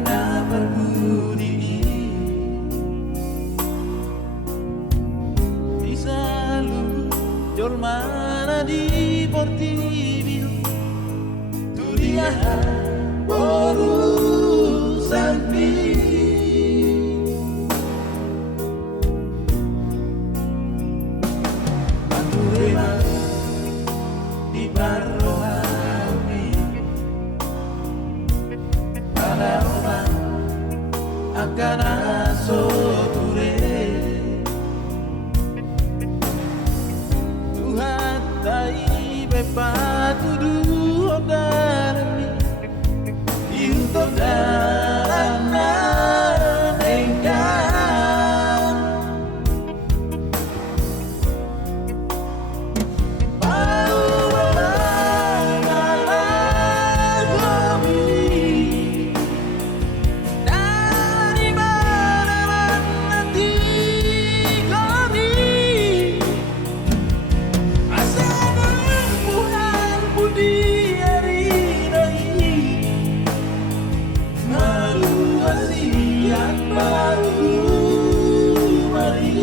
Aina berbudi di selalu jormana di portibil tu dia urusan aku memang di Barohami pada orang akan asoture Tuhan tai bepatu du darmi itu darana enggan mau hobi dari mana nanti kami asal Tuhan budi aridai malu wasiat baru mari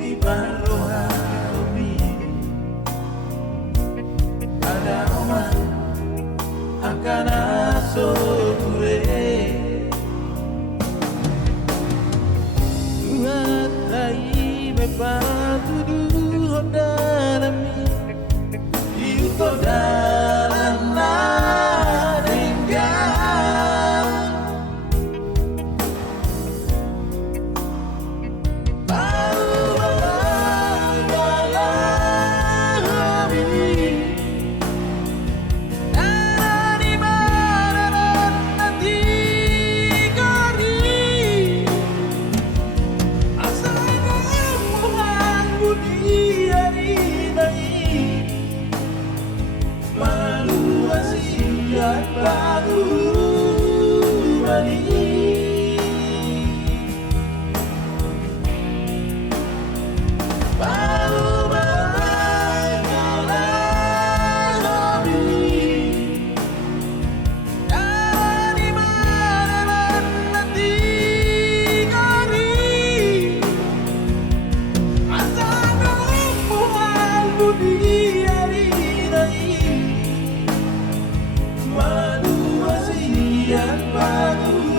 di Barohami ada orang akan asoture Tuhan tai bepatu du darmi itu darana enggan baru mari baru berlari dari mana nanti kami asal Tuhan budi aridai malu wasiat baru